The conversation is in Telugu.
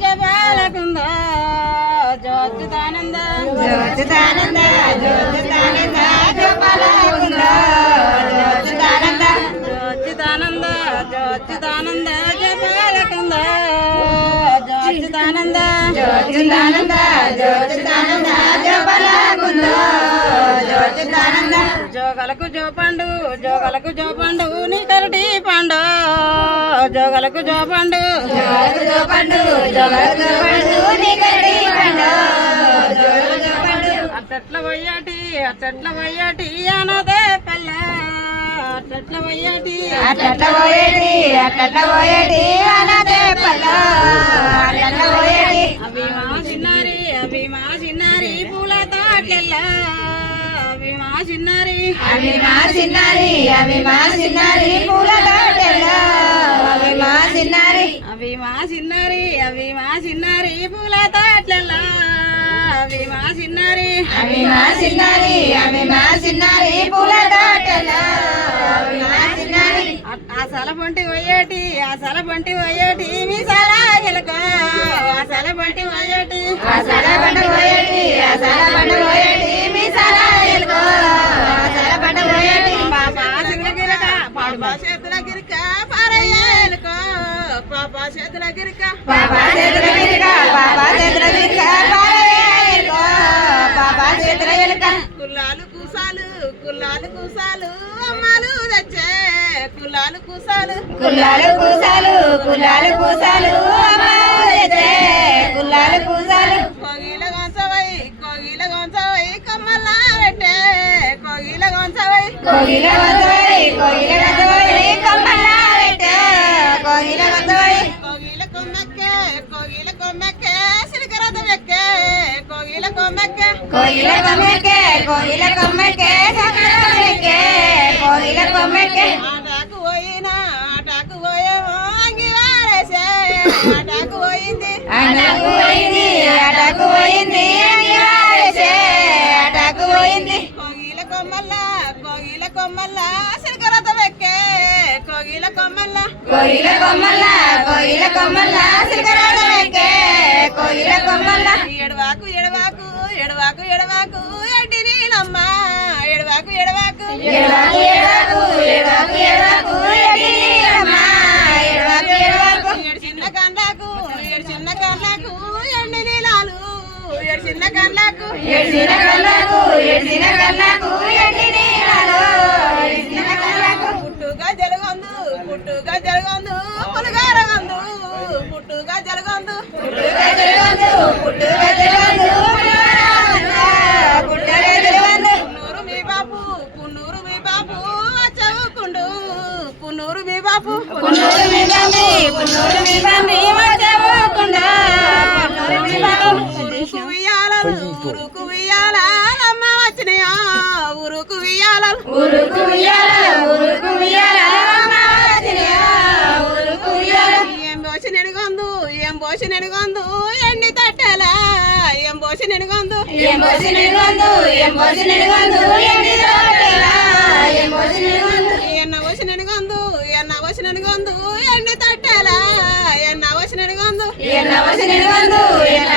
జపాలకుంద జ్యోతిదానంద జ్యోతిదానంద జ్యోతిదానంద జపాలకుంద జ్యోతిదానంద జ్యోతిదానంద జ్యోతిదానంద జపాలకుంద జ్యోతిదానంద జ్యోతిదానంద జ్యోతిదానంద జపాలకుంద జ్యోతిదానంద జోగలకు జోపండు జోగలకు జోపండు నీ కరటి పండు. జోగలకు జోపండు జోలకు జోపండు జోలకు జోపండు నీకడి పండు జోలకు జోపండు అట్టట్ల వయ్యాటి అట్టట్ల వయ్యాటి అనదే పల్ల వయ్యాటి అట్ల పోయేటి అట్ల పోయేటి పల్ల అట్ల పోయేటి అవి మా చిన్నారి అవి మా చిన్నారి పూల తాట్లెల్లా అవి మా చిన్నారి అవి మా చిన్నారి అవి మా చిన్నారి పూల తోటలో అవి మా చిన్నారి. అవి మా చిన్నారి అవి మా చిన్నారి పూల తాట్లెల్లా. అవి మా చిన్నారి అవి మా చిన్నారి అవి మా చిన్నారి పూల తోటలో అవి మా చిన్నారి. ఆ సల పంటి పోయేటి ఆ సల పంటి పోయేటి మీ సలా ఎలుక ఆ సల పంటి పోయేటి అసల పంట పోయేటి అసల పంట పోయేటి చేతుల గిరక పాపా చేతుల ఎలుక పాపా చేతుల ఎలుకో పాపా చేతుల ఎలుక కుల్లాలు కూసాలు కుల్లాలు కూసాలు అమ్మాలు తెచ్చే కుల్లాలు కూసాలు. కుల్లాలు పూసాలు కుల్లాలు పూసాలు అమ్మాయితే కుల్లాలు పూసాలు కోగిల గొంచవై కోగిల గొంచవై కమ్మల్లా పెట్టే కోగిల గొంచవై. కోగిల వందవై కోగిల కొమ్మెక్కే కోగిల కొమ్మెక్కే సిలికరథ వెక్కే కోగిల కొమ్మెక్కే కోగిల కొమ్మెక్కే కోగిల కొమ్మెక్కే కోగిల ఆటాకు పోయినా ఆటాకు పోయేమో అంగి వారేసే ఆటాకు పోయింది. అటకు పోయింది అటకు పోయింది అటకు పోయింది. కోగిల కొమ్మల్లా కోగిల కొమ్మల్లా సిలికరథ వెక్కే కోగిల కొమ్మల్లా. కోయిల కొమ్మల్ల కోయిల కొమ్మల్ల సిగరాడమెక్కే కోయిల కొమ్మల్ల. ఎడవాకు ఎడవాకు ఎడవాకు ఎడవాకు ఎడ్డి నీలమ్మ? ఎడవాకు ఎడవాకు ఎడవాకు ఎడవాకు ఎడవాకు ఎడవాకు ఎడి నీలమ్మ? ఎడవాకు ఎడవాకు ఏడు చిన్న కండ్లకు ఏడు చిన్న కండ్లకు ఎండి నీలాలు? ఏడు చిన్న కండ్లకు. ఎడిసిన కళ్ళకు ఎడిసిన తండ్రి పున్నూరు మీ తండ్రి ఉయ్యాల ఉయ్యాల ఉయ్యాల ఏం పోసి నెనుగొందు ఏం పోసి నెనుగొందు ఎండి తట్టెలా ఏం పోసి నెనుగొందు ఏం పోసి ఏం పోసి ఎండి ఏం పోసి ఎన్న పోసి నెనుగొందు ఎన్న పోసి నువ్వు ఎన్ని తట్టాలా? ఎన్న పోసి ఎన్న ఎన్న